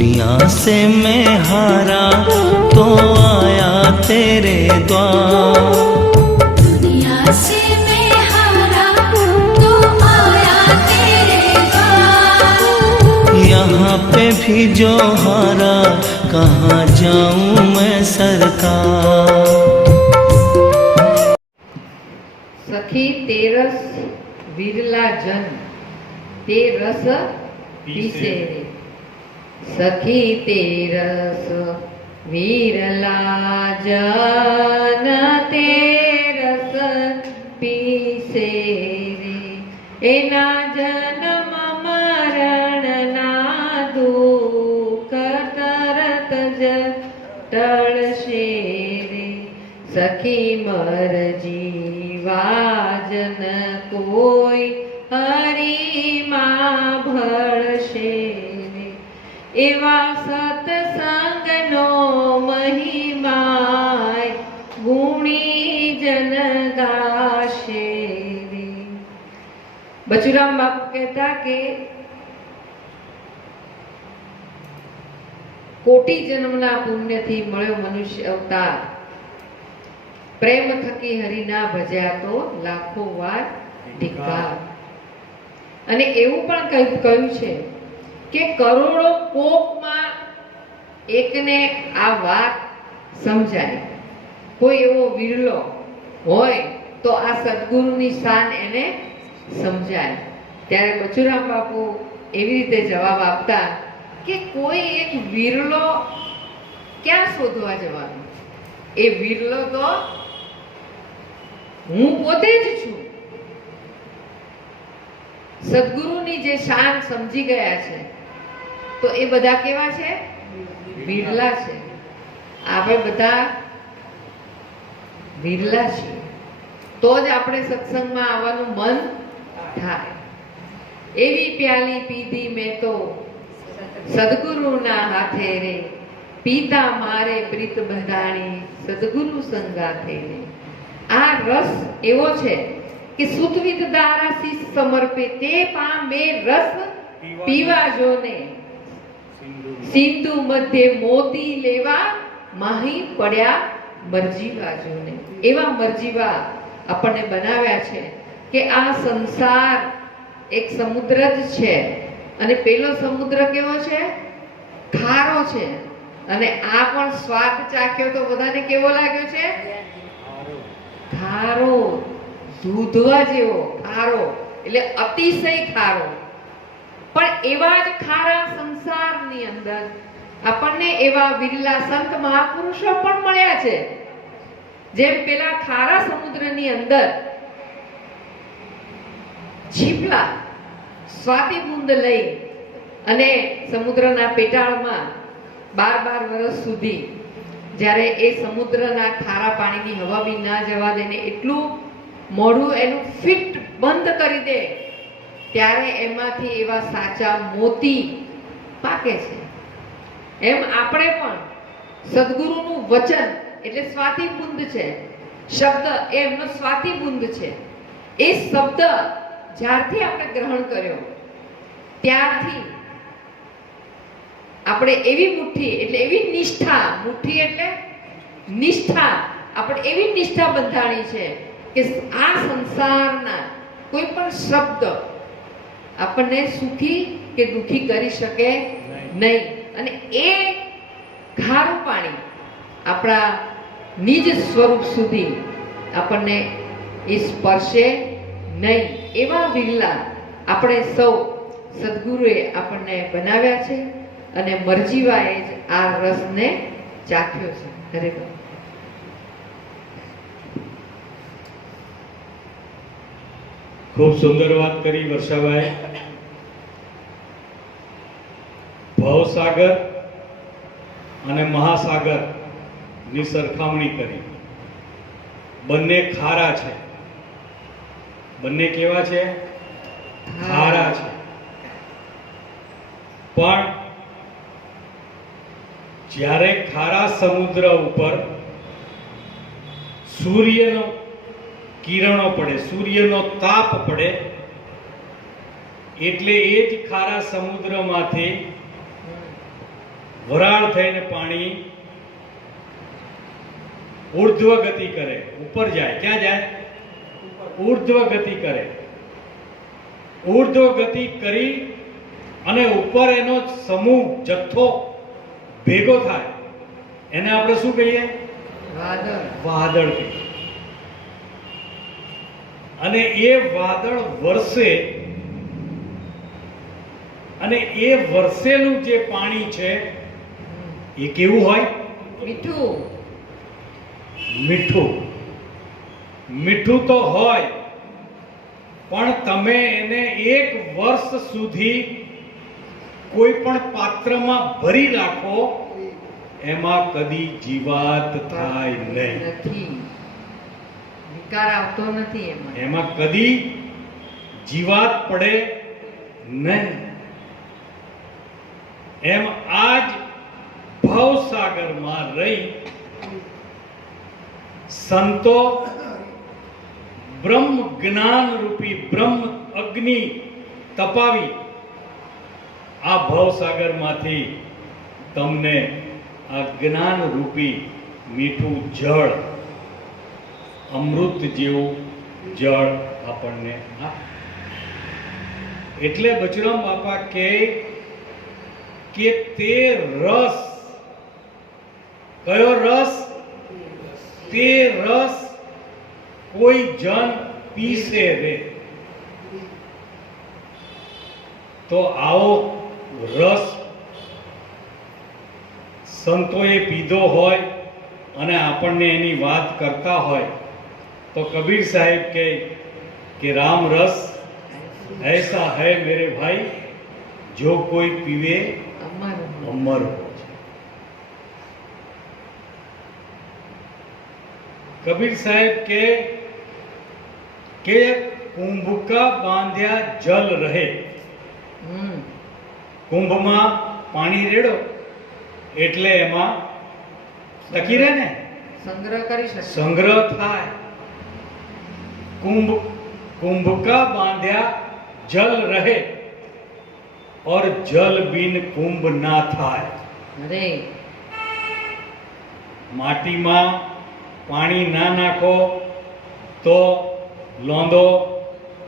दुनिया से मैं हारा तो आया तेरे द्वार, दुनिया से मैं हारा तो आया तेरे द्वार। यहाँ पे भी जो हारा कहाँ जाऊँ मैं सरकार। सखी तेरस विरला जन ते रस पीसे रे। सखी तेरस विरला जन ते रस पीसे रे। एना जन्म मरण ना दुख तरत ज टळशे रे। सखी मर जीवाजन कोई हरि मां भळशे रे। एवा सत्संगनो महिमाय गुणी जन गाशे रे। बचूराम बापू कहता कि कोटि जन्मना पुण्यथी मळ्यो मनुष्य अवतार, प्रेम थकी हरि ना भज्या तो लाखो વાર ધિક્કાર। અને એવું પણ કહ્યું છે કે કરોડો કોકમાં એકને આ વાત સમજાય, કોઈ એવો વિરલો હોય તો આ સદગુરુની શાન એને સમજાય। ત્યારે બચુરામ બાપુ એવી રીતે જવાબ આપતા કે કોઈ એક વિરલો ક્યાં શોધવા જવાનું, એ વિરલો તો હું પોતે જ છું। સદગુરુની જે શાન સમજી ગયા છે તો એ બધા કેવા છે? વિરલા છે। આપણે બધા વિરલા છીએ તો જ આપણે સત્સંગમાં આવવાનું મન થાય। એવી પ્યાલી પીધી મેં તો સદગુરુના હાથે રે, પીતા મારે પ્રીત બંધાણી સદગુરુ સંગાથે રે। આ રસ એવો છે કે સુતવિદ દારાસી સમર્પે તે પામે રસ પીવા જોને। સિંધુ મધ્ય મોતી લેવા માહી પડ્યા મરજીવા જોને। એવા મરજીવા આપણને બનાવ્યા છે કે આ સંસાર એક સમુદ્ર જ છે અને પેલો સમુદ્ર કેવો છે? ખારો છે। અને આ પણ સ્વાદ ચાખ્યો તો બધાને કેવો લાગ્યો છે? ખારો, દૂધવા જેવો ખારો, એટલે અતિશય ખારો। પણ એવા જ ખારા સંસારની અંદર આપણને એવા વિરલા સંત મહાપુરુષો પણ મળ્યા છે। જેમ પેલા ખારા સમુદ્રની અંદર છીપલા સ્વાતિબુંદ લઈ અને સમુદ્રના પેટાળમાં 12 વર્ષ સુધી જ્યારે એ સમુદ્રના ખારા પાણીની હવા બી ના જવા દે ને એટલું મોઢું એનું ફિટ બંધ કરી દે ત્યારે એમાંથી એવા સાચા મોતી પાકે છે। એમ આપણે પણ સદગુરુનું વચન એટલે સ્વાતિબુંદ છે, શબ્દ એ એમનો સ્વાતિબુંદ છે। એ શબ્દ જ્યારથી આપણે ગ્રહણ કર્યો ત્યારથી આપણે એવી મુઠ્ઠી એટલે એવી નિષ્ઠા, મુઠ્ઠી એટલે નિષ્ઠા, આપણે એવી નિષ્ઠા બંધાણી છે કે આ સંસારના કોઈ પણ શબ્દ આપણને સુખી કે દુખી કરી શકે નહીં। અને એ ખારું પાણી આપણા નિજ સ્વરૂપ સુધી આપણને એ સ્પર્શે નહીં। એવા વિરલા આપણે સૌ સદગુરુએ આપણને બનાવ્યા છે અને મરજીવાએ જ આ રસને ચાખ્યો છે। ખરેખર खूब सुंदर बात करी वर्षाभाई। भवसागर અને મહાસાગર ની સરખામણી કરી। બંને ખારા છે, બંને કેવા છે? ખારા છે। પણ જ્યારે ખારા સમુદ્ર ઉપર સૂર્યનો કિરણો પડે, સૂર્યનો તાપ પડે એટલે એ જ ખારા સમુદ્રમાંથી વરાળ થઈને પાણી ઉર્ધ્વ ગતિ કરે, ઉપર જાય. ક્યાં જાય? ઉર્ધ્વ ગતિ કરે. ઉર્ધ્વ ગતિ કરી અને ઉપર એનો સમૂહ જથ્થો ભેગો થાય, એને આપણે શું કહીએ? વાદળ. વાદળ કહીએ. અને એ વાદળ વરસે, અને એ વરસેલું જે પાણી છે એ કેવું હોય? મીઠું. મીઠું. મીઠું તો હોય, પણ તમે એને 1 વર્ષ સુધી કોઈ પણ પાત્રમાં ભરી રાખો, એમાં કદી જીવાત થાય નહીં. નથી, વિકાર આવતો નથી એમાં. એમાં કદી જીવાત પડે નહીં. એમ આજ ભવસાગરમાં રહી સંતો બ્રહ્મ જ્ઞાન રૂપી બ્રહ્મ અગ્નિ તપાવી આ ભવસાગરમાંથી તમને આ જ્ઞાન રૂપી મીઠું જળ, અમૃત જેવું જળ આપણને આપે. એટલે બચરામ બાપા કહે કે તે રસ, કયો રસ? તે રસ કોઈ જન પીસે રે. તો આવો રસ સંતોએ પીધો હોય અને આપણને એની વાત કરતા હોય તો કબીર સાહેબ કહે કે રામ રસ ऐसा है मेरे भाई जो कोई पीवे અમર. अमर हो. कबीर साहेब के कुंभ का बांध्या जल रहे. કુંભમાં પાણી રેડો એટલે એમાં ટકી રહે ને, સંગ્રહ કરી શકે. સંગ્રહ થાય. कुंभ का बांध्या जल रहे और जल बिन कुंभ ना થાય. અરે માટીમાં પાણી ના નાખો તો લોંદો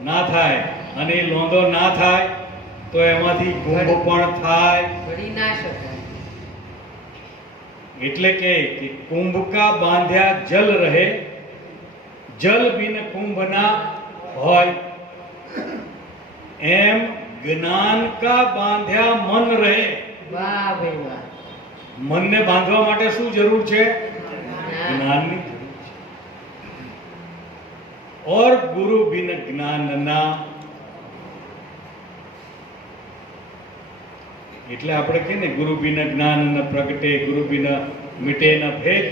ના થાય, અને એ લોંદો ના થાય તો એમાંથી કુંભ પણ થાય. ઘડી ના શકાય. એટલે કે કુંભ કા બાંધ્યા જલ રહે, જલ બિન કુંભ ના હોય. એમ જ્ઞાન કા બાંધ્યા મન રહે. વાહ ભાઈ વાહ. મનને બાંધવા માટે શું જરૂર છે? જ્ઞાન. જ્ઞાનની જરૂર છે. और गुरु बिन ज्ञान ना. એટલે આપણે કહીએ ને, ગુરુ બિન જ્ઞાન ન પ્રગટે, ગુરુ બિન મિટે ન ભેદ.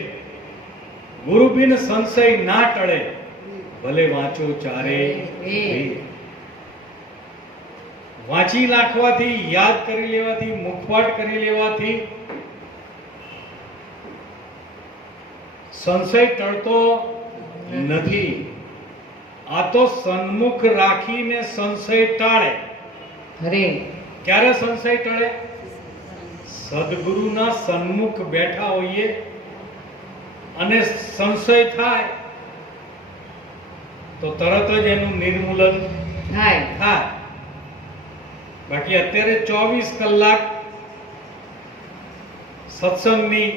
ગુરુ બિન સંશય ના ટળે, ભલે વાંચો ચારે વેદ. વાંચી નાખવાથી, યાદ કરી લેવાથી, મુખપાઠ કરી લેવાથી સંશય ટળતો નથી. આ તો સન્મુખ રાખીને સંશય ટાળે. અરે ક્યારે સંશય ટળે? સદગુરુના સન્મુખ બેઠા હોઈએ અને સંશય થાય તો તરત જ એનું નિર્મૂલન થાય. થાય. બાકી અત્યારે 24 કલાક સત્સંગની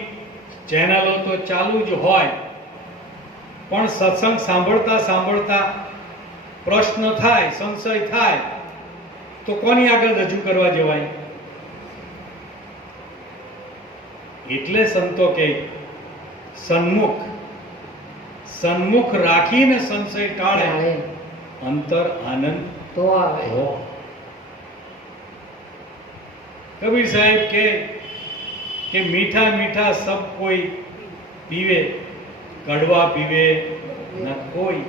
ચેનલો તો ચાલુ જ હોય, પણ સત્સંગ સાંભળતા સાંભળતા પ્રશ્ન થાય, સંશય થાય તો કોની આગળ રજૂ કરવા જવાય? એટલે સંતો કે સન્મુખ રાખીને સંશય ટાળે, અંતર આનંદ તો આવે. हो. कबीर साहब के मीठा मीठा सब कोई पीवे, कड़वा पीवे न कोई.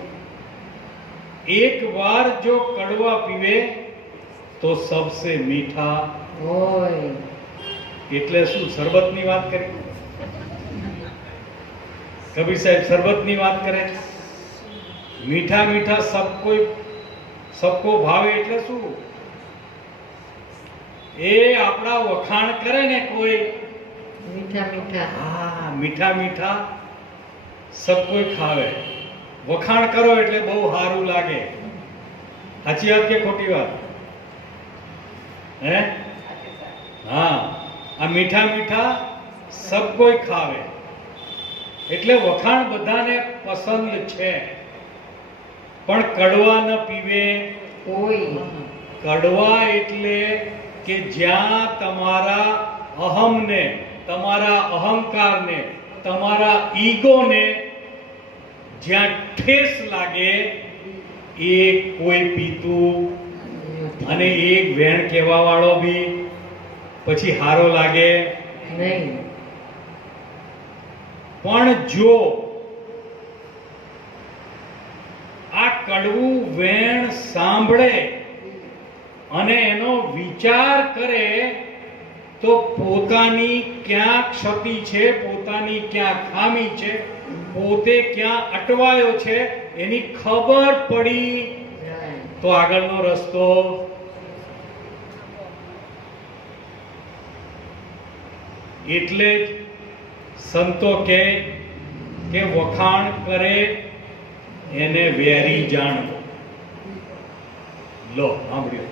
एक बार जो कड़वा पीवे तो सबसे मीठा હોય. એટલે શું? શરબતની વાત કરી. કબીર સાહેબ શરબતની વાત કરે. મીઠા મીઠા સબકો ભાવે એટલે શું? એ આપણા વખાણ કરે ને કોઈ, મીઠા મીઠા હા, મીઠા મીઠા સબ કોઈ ખાવે. વખાણ કરો એટલે બહુ સારું લાગે. સાચી વાત કે ખોટી વાત? હે? હા, આ મીઠા મીઠા સબ કોઈ ખાવે એટલે વખાણ બધાને પસંદ છે. પણ કડવા ન પીવે કોઈ. કડવા એટલે કે જ્યાં તમારા અહમને, તમારા અહંકારને, તમારા ઈગોને જ્યાં ઠેસ લાગે એ કોઈ પીતું. અને એક વેણ કહેવા વાળો બી પછી હારો લાગે નહીં. પણ જો આ કડવું વેણ સાંભળે અને એનો વિચાર કરે તો પોતાની ક્યાં ક્ષતિ છે, પોતાની ક્યાં ખામી છે, પોતે ક્યાં અટવાયો છે એની ખબર પડી તો આગળનો રસ્તો. એટલે જ સંતો કહે કે વખાણ કરે એને વેરી જાણવો. લો સાંભળ્યો,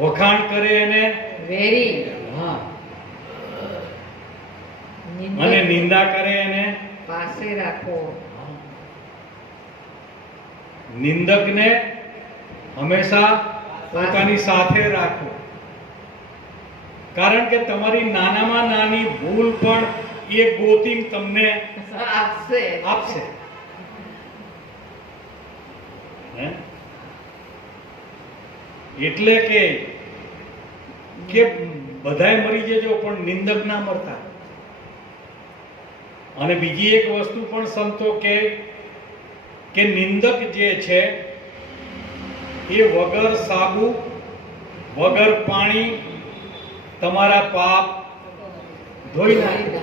વખાણ કરે એને વેરી. હા, નિંદક અને નિંદા કરે એને પાસે રાખો. નિંદકને હંમેશા પોતાની સાથે રાખો. કારણ કે તમારી નાનામાં નાની ભૂલ પણ એ ગોતીને તમને આપશે. આપશે. હે? એટલે કે બધાય મરી જજો પણ નિંદક ના મરતા. અને બીજી એક વસ્તુ પણ સંતો કે નિંદક જે છે એ વગર સાબુ, વગર પાણી તમારા પાપ ધોઈ નાખે.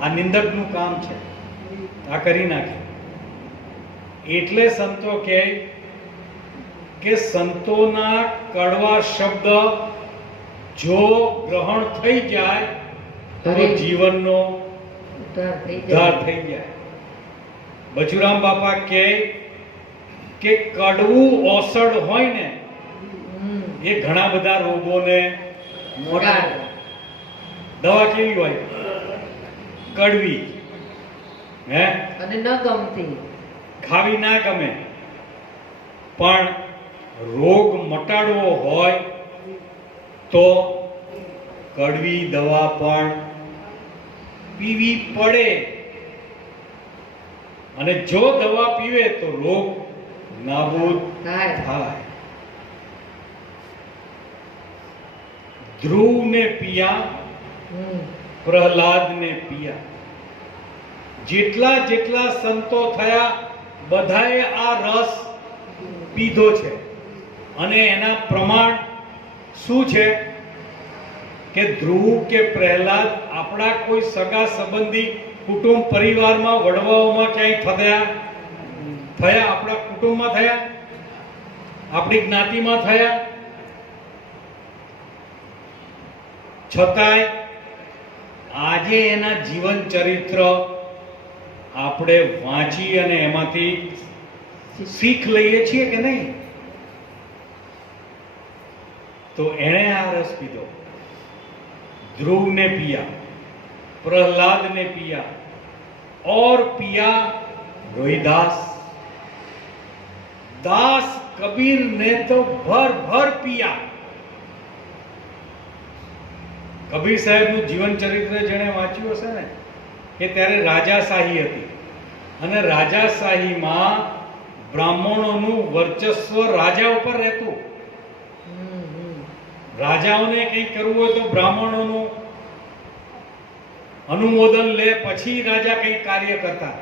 આ નિંદકનું કામ છે, આ કરી નાખે. એટલે સંતો કહે કે સંતોના કડવા શબ્દ જો ગ્રહણ થઈ જાય તો જીવનનો ઉદ્ધાર થઈ ઉદ્ધાર જાય. થઈ જાય. બચુરામ બાપા કહે કે કડવું ઓસડ હોય ને એ ઘણા બધા રોગોને મોડાડ. દવા કેવી હોય? કડવી. હે? અને ન ગમતી. ખાવી ના ગમે. પણ રોગ મટાડવો હોય તો કડવી દવા પણ પીવી પડે. અને જો દવા પીવે તો રોગ નાબૂદ થાય. થાય. ધ્રુવને પિયા, પ્રહલાદને પિયા. જેટલા જેટલા સંતો થયા બધાએ આ રસ પીધો છે. અને એના પ્રમાણ શું છે કે ધ્રુવ કે પ્રહલાદ આપણા કોઈ સગા સંબંધી કુટુંબ પરિવારમાં વડવાઓમાં ક્યાંય થયા? આપણા કુટુંબમાં થયા? આપણી જ્ઞાતિમાં થયા? છતાંય આજે એના જીવન ચરિત્ર આપણે વાંચી અને એમાંથી શીખ લઈએ છીએ કે નહીં? તો એણે આ રસ પીધો. ध्रुवने पिया, प्रहलाद ने पिया और पिया रोहिदास. दास कबीर ने तो भर भर पिया. કબીર સાહેબનું જીવન ચરિત્ર જેણે વાંચ્યું હશે ને કે ત્યારે રાજાશાહી હતી અને રાજાશાહીમાં બ્રાહ્મણોનું વર્ચસ્વ રાજા ઉપર રહેતું. રાજાઓને કંઈ કરવું હોય તો બ્રાહ્મણોનું અનુમોદન લે પછી રાજા કંઈ કાર્ય કરતા.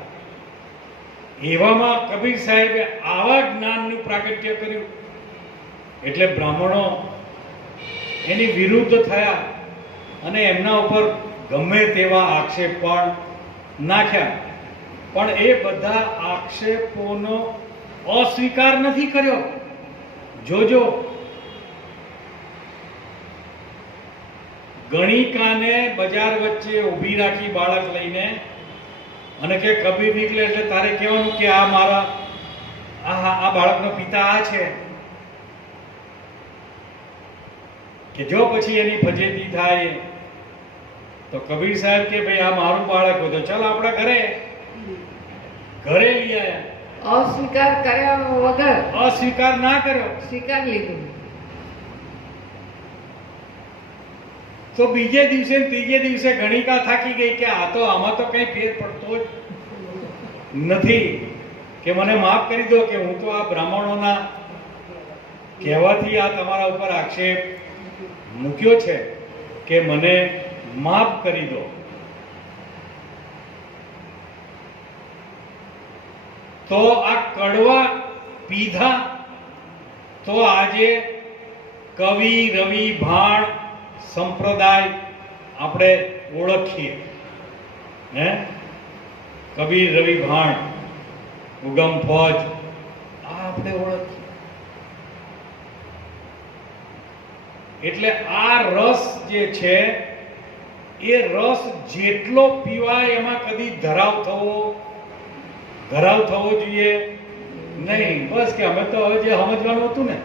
એવામાં કબીર સાહેબે આવા જ્ઞાનનું પ્રાગટ્ય કર્યું એટલે બ્રાહ્મણો એની વિરુદ્ધ થયા અને એમના ઉપર ગમે તેવા આક્ષેપ પણ નાખ્યા. પણ એ બધા આક્ષેપોનો અસ્વીકાર નથી કર્યો. જોજો ગણિકાને બજાર વચ્ચે ઊભી રાખી બાળક લઈને અને કે કબીર નીકળે એટલે તારે કહેવાનું કે આ મારા આ બાળકનો પિતા આ છે, કે જો પછી એની ફજેતી થાય તો કબીર સાહેબ કે ભાઈ આ મારું બાળક હોય તો ચાલ આપણા ઘરે લઈ આવ્યા. અસ્વીકાર કર્યા વગર અસ્વીકાર ના કર્યો સ્વીકાર લીધું. તો બીજે દિવસે ને ત્રીજે દિવસે ગણિકા થાકી ગઈ કે આ તો આમાં તો કઈ ફેર પડતો જ નથી, કે મને માફ કરી દો કે હું તો આ બ્રાહ્મણોના કહેવાથી આ તમારા ઉપર આક્ષેપ મૂક્યો છે, કે મને માફ કરી દો. તો આ કડવા પીધા તો આજે કવિ રવિ ભાણ સંપ્રદાય આપણે ઓળખીએ. હે, કબીર રવિ ભાણ ઉગમ ફોજ આ આપણે ઓળખીએ. એટલે આ રસ જે છે એ રસ જેટલો પીવાય એમાં કદી ધરાવ થવો જોઈએ નહીં. બસ કે અમે તો હવે જે સમજવાનું હતું ને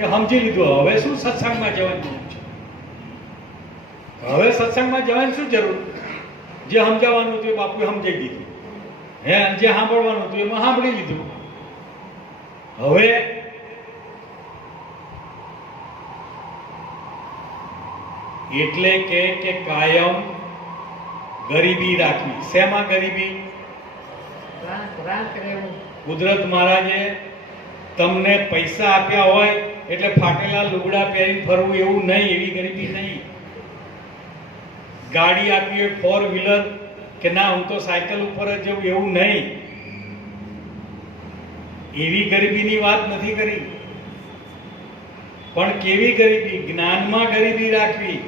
એ સમજી લીધું, હવે શું સત્સંગમાં જવાની જરૂર છે, હવે સત્સંગમાં જવાની શું જરૂર, જે સમજાવવાનું હતું એ બાપુએ સમજાવી દીધું, હે, જે સાંભળવાનું હતું એમાં સાંભળી લીધું. હવે એટલે કે કાયમ ગરીબી રાખવી. શેમાં ગરીબી? કુદરત મહારાજે તમને પૈસા આપ્યા હોય એટલે ફાટેલા લુગડા પહેરી ફરવું એવું નહીં, એવી ગરીબી નહીં. ગાડી આપી હોય 4 વ્હીલર કે ના હું તો સાયકલ ઉપર જ જવું એવું નહીં, એવી ગરીબીની વાત નથી કરી. પણ કેવી ગરીબી? જ્ઞાનમાં ગરીબી રાખવી.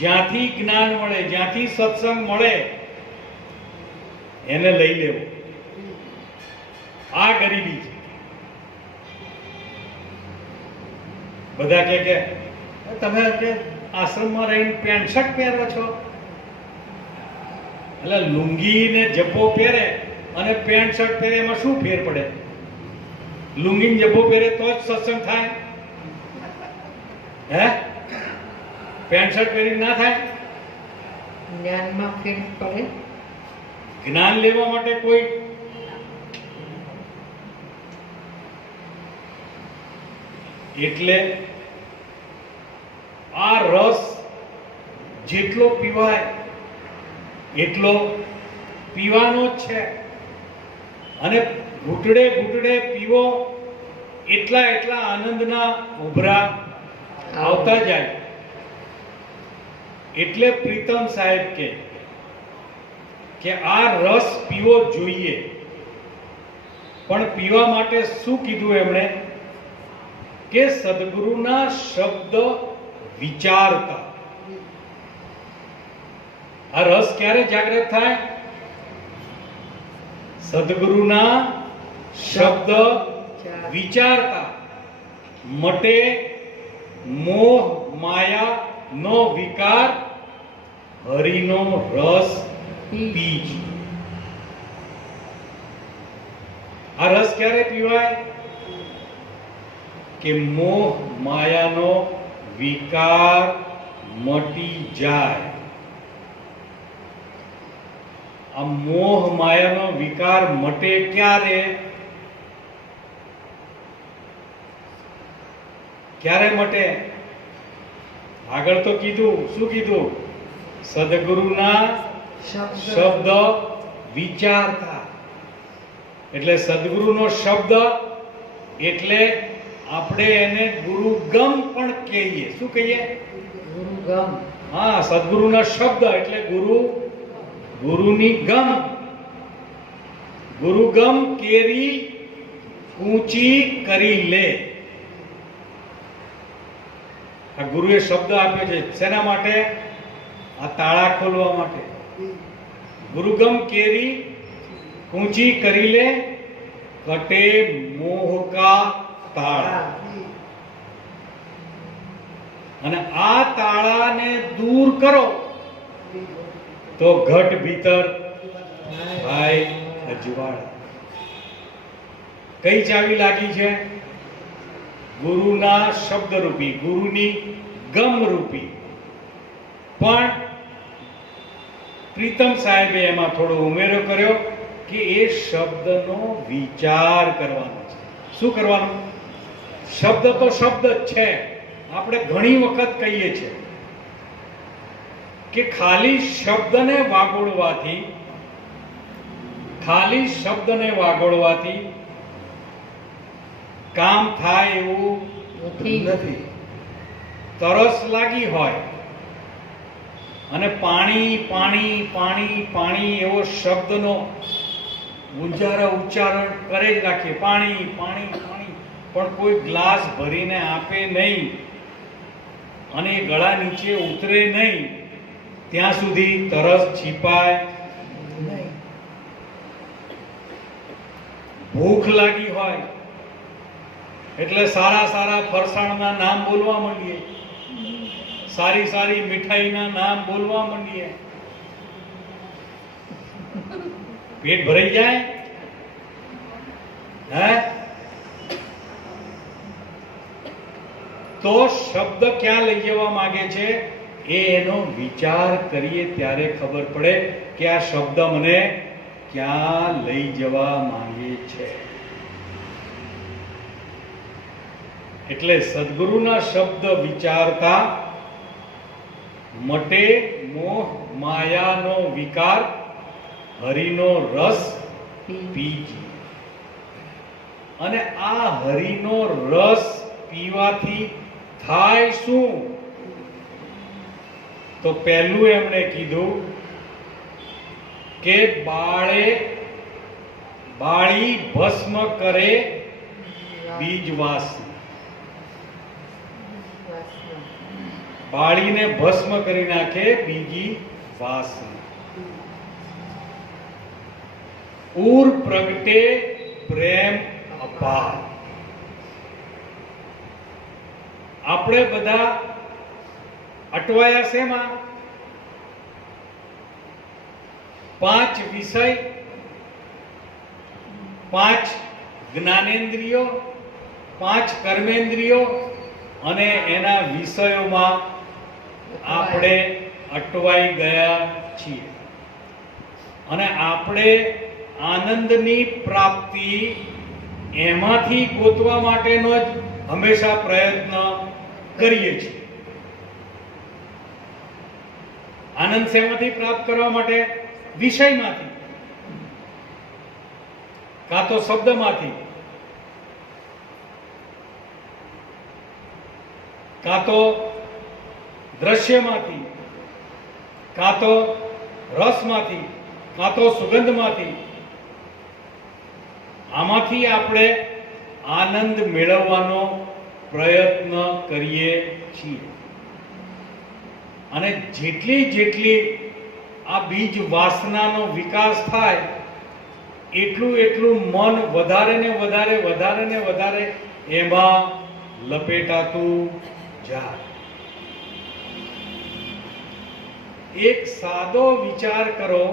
જ્યાંથી જ્ઞાન મળે, જ્યાંથી સત્સંગ મળે એને લઈ લેવું, આ ગરીબી છે. બધા કે તમે આશ્રમમાં રહીને પેન્ટ શર્ટ પહેરો છો, એટલે લુંગી ને જબ્બો પહેરે અને પેન્ટ શર્ટ પહેરે એમાં શું ફેર પડે? લુંગી ને જબ્બો પહેરે તો જ સત્સંગ થાય? હે, પેન્ટ શર્ટ પહેરી ના થાય? જ્ઞાનમાં ફેર પડે. જ્ઞાન લેવા માટે કોઈ એટલે આ રસ જેટલો પીવાય એટલો પીવાનો જ છે, અને ઘૂંટડે ઘૂંટડે પીવો એટલા આનંદના ઉભરા આવતા જાય. એટલે પ્રીતમ સાહેબ કે આ રસ પીવો જોઈએ. પણ પીવા માટે શું કીધું એમણે? કે સદગુરુના શબ્દ વિચારતા. આ રસ ક્યારે જાગૃત થાય? સદગુરુના શબ્દ વિચારતા. મટે મોહ માયા નો વિકાર, હરિનો રસ પીજ. આ રસ ક્યારે પીવાય? કે મોહ માયાનો વિકાર મટી જાય. આ મોહ માયાનો વિકાર મટે ક્યારે? ક્યારે મટે? આગળ તો કીધું, શું કીધું? સદગુરુના શબ્દ વિચારતા. એટલે સદગુરુનો શબ્દ એટલે આપણે એને ગુરુગમ પણ કહીએ. શું કહીએ? ગુરુગમ. હા, સદગુરુના શબ્દ એટલે ગુરુની ગમ. ગુરુગમ કેરી ઊંચી કરી લે. આ ગુરુએ શબ્દ આપ્યો છે શેના માટે? આ તાળા ખોલવા માટે. ગુરુગમ કેરી ઊંચી કરી લે, કટે મોહ કા તાળા. અને આ તાળાને દૂર કરો તો ઘટ ભીતર ભાઈ અજવાળે. કઈ ચાવી લાગી છે? ગુરુના શબ્દરૂપી, ગુરુની ગમરૂપી. પણ પ્રીતમ સાહેબે એમાં થોડો ઉમેરો કર્યો કે એ શબ્દનો વિચાર કરવાનો છે. શું કરવાનું? શબ્દ તો શબ્દ જ છે. આપણે ઘણી વખત કહીએ છીએ કે ખાલી શબ્દને વાગોળવાથી કામ થાય એવું નથી. તરસ લાગી હોય અને પાણી પાણી પાણી પાણી એવો શબ્દનો ઉચ્ચારણ કરે જ રાખીએ, પાણી પાણી પાણી, પણ કોઈ ગ્લાસ ભરીને આપે નહીં અને એ ગળા નીચે ઉતરે નહીં ત્યાં સુધી તરસ છીપાય નહીં. ભૂખ લાગી હોય એટલે સારા સારા ફરસાણના નામ બોલવા માંડીએ, સારી સારી મીઠાઈના નામ બોલવા માંડીએ. પેટ ભરાઈ જાય હે? તો શબ્દ ક્યાં લઈ જવા માંગે છે એ એનો વિચાર કરીએ ત્યારે ખબર પડે કે આ શબ્દ મને ક્યાં લઈ જવા માંગે છે. એટલે સદગુરુના શબ્દ વિચારતા મટે મોહ માયાનો વિકાર, હરિનો રસ પીજી. અને આ હરિનો રસ પીવાથી થાય શું? તો પહેલું એમણે કીધું કે બાળી ભસ્મ કરે બીજ વાસના. બાળીને ભસ્મ કરી નાખે બીજી વાસના. ઉર પ્રગટે પ્રેમ અપાર. આપણે બધા અટવાયા શેમાં? 5 વિષય, 5 જ્ઞાનેન્દ્રિયો, 5 કર્મેન્દ્રિયો અને એના વિષયોમાં આપણે અટવાઈ ગયા છીએ. અને આપણે આનંદની પ્રાપ્તિ એમાંથી ગોતવા માટેનો જ હંમેશા પ્રયત્ન કરીએ છીએ. આનંદ શેમાંથી પ્રાપ્ત કરવા માટે? વિષયમાંથી, કાં તો શબ્દમાંથી, કાં તો દ્રશ્યમાંથી, કાં તો રસમાંથી, કાં તો સુગંધમાંથી. આમાંથી આપણે આનંદ મેળવવાનો પ્રયત્ન કરીએ છીએ. અને જેટલી આ બીજ વાસનાનો વિકાસ થાય એટલું મન વધારે ને વધારે એમાં લપેટાતું જાય. એક સાદો વિચાર કરો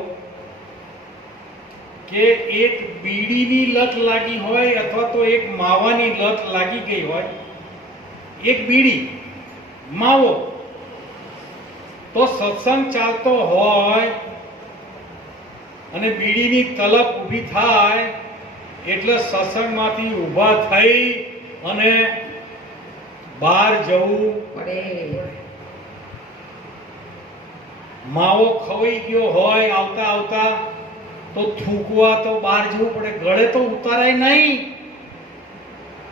કે એક બીડીની લત લાગી હોય અથવા તો એક માવાની લત લાગી ગઈ હોય. એક બીડી, માવો. તો સત્સંગ ચાલતો હોય અને બીડીની તલબ ઊભી થાય એટલે સત્સંગમાંથી ઊભા થઈ અને બહાર જવું પડે. માવો ખવાઈ ગયો હોય આવતા તો થૂકવા તો બહાર જવું પડે. ગળે તો ઉતારાય નહીં.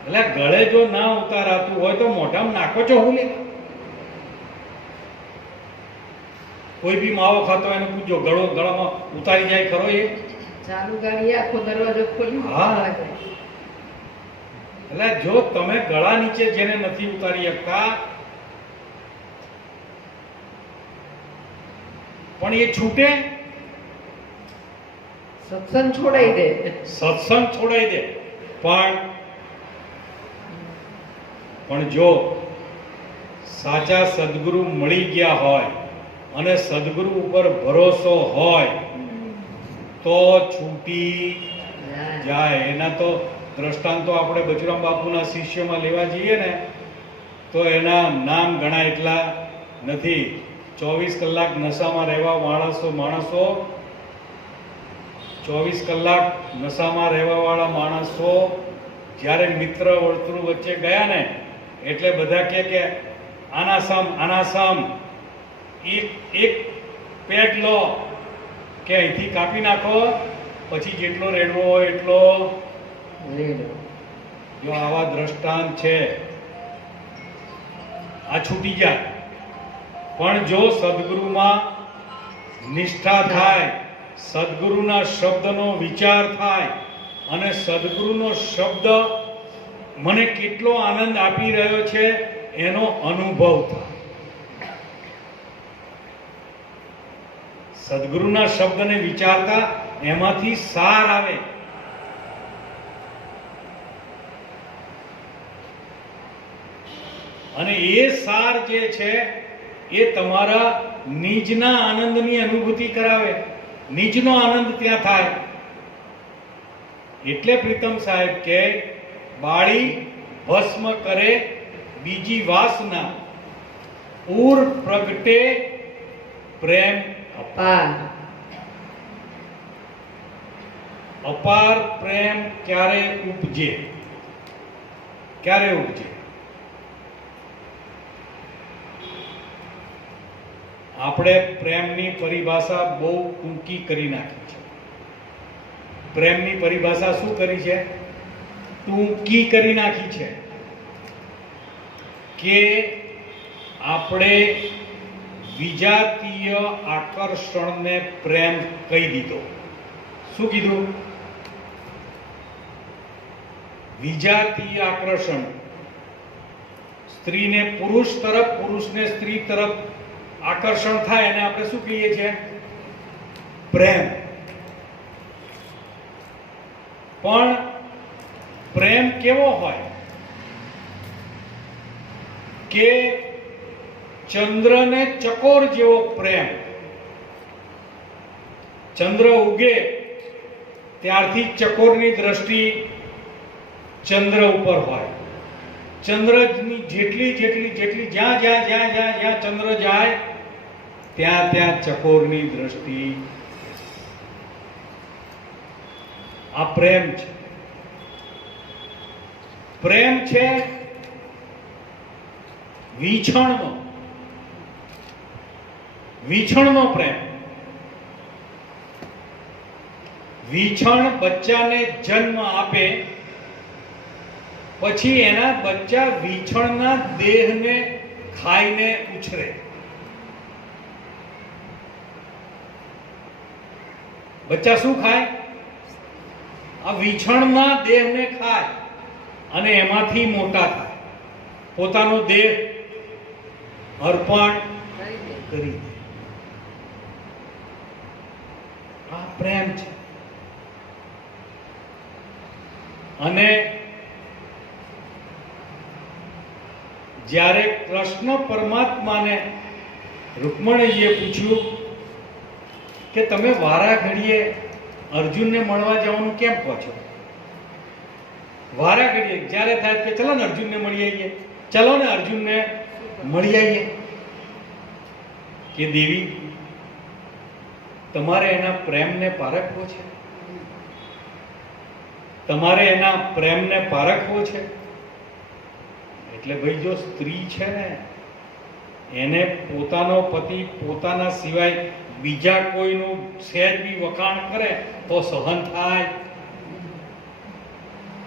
એટલે ગળે જો ના ઉતારાતું હોય તો મોઢામાં નાખો છો હું લે. કોઈ બી માવો ખાતો એને પૂછજો ગળામાં ઉતારી જાય ખરો? એ ચાલુ ગાડી આખો દરવાજો ખોલી. હા. એટલે જો તમે ગળા નીચે જેને નથી ઉતારી શકતા પણ એ છૂટે, સત્સંગ છોડાઈ દે. પણ જો સાચા સદગુરુ મળી ગયા હોય અને સદગુરુ ઉપર ભરોસો હોય તો છૂટી જાય. એના તો દ્રષ્ટાંતો આપણે બચુરામ બાપુના શિષ્યોમાં લેવા જઈએ ને તો એના નામ ઘણા એટલા નથી. 24 કલાક નશામાં રહેવા માણસો 24 કલાક નશામાં રહેવા વાળા માણસો જ્યારે મિત્ર વર્તુળ વચ્ચે ગયા ને એટલે બધા કે આના સમ એક પેટ લો કે અહીંથી કાપી નાખો, પછી જેટલો રેડવો હોય એટલો રેડો. જો આવા દ્રષ્ટાંત છે આ છૂટી જાય. પણ જો સદગુરુમાં નિષ્ઠા થાય, સદગુરુના શબ્દનો વિચાર થાય અને સદગુરુનો શબ્દ મને કેટલો આનંદ આપી રહ્યો છે એનો અનુભવ થાય. સદગુરુના શબ્દને વિચારતા એમાંથી સાર આવે. અને એ સાર જે છે એ તમારા નિજના આનંદની અનુભૂતિ કરાવે. નિજનો આનંદ ત્યાં થાય. એટલે પ્રીતમ સાહેબ કે બાળી ભસ્મ કરે બીજી વાસના, ઉર પ્રગટે પ્રેમ અપાર. અપાર પ્રેમ ક્યારે ઉપજે? ક્યારે ઉપજે? આપણે પ્રેમની પરિભાષા બહુ ટૂંકી કરી નાખી છે. પ્રેમની પરિભાષા શું કરી છે? ટૂંકી કરી નાખી છે કે આપણે વિજાતીય આકર્ષણને પ્રેમ કહી દીધો. શું કીધું? વિજાતીય આકર્ષણ. સ્ત્રીને પુરુષ તરફ, પુરુષને સ્ત્રી તરફ આકર્ષણ થાય એને આપણે શું કહીએ છીએ? પ્રેમ. પણ પ્રેમ કેવો હોય કે ચંદ્રને ચકોર જેવો પ્રેમ. ચંદ્ર ઉગે ત્યારથી ચકોરની દ્રષ્ટિ ચંદ્ર ઉપર હોય. ચંદ્રની જેટલી જ્યાં ચંદ્ર જાય ત્યાં ચકોરની દ્રષ્ટિ. આ પ્રેમ છે. પ્રેમ છે વીછણનો પ્રેમ. વીછણ બચ્ચાને જન્મ આપે પછી એના બચ્ચા વીછણના દેહને ખાઈને ઉછરે. બચ્ચા શું ખાય? આ વીછણના દેહને ખાય અને એમાંથી મોટા થાય. પોતાનો દેહ અર્પણ કરી દે. આ પ્રેમ છે. અને જ્યારે કૃષ્ણ પરમાત્માને રૂકમણીજીએ પૂછ્યું કે તમે વારા ઘડીએ અર્જુનને મળવા જવાનું કેમ કહો છો? વારા ઘડીએ જ્યારે થાય કે ચલો ને અર્જુનને મળી આવીએ, ચલો ને અર્જુનને મળી આવીએ. કે દેવી તમારે એના પ્રેમને પારખવો છે, તમારે એના પ્રેમને પારખવો છે. એટલે ભાઈ જો સ્ત્રી છે ને એને પોતાનો પતિ પોતાના સિવાય બીજા કોઈનું સહેજ બી વખાણ કરે તો સહન થાય.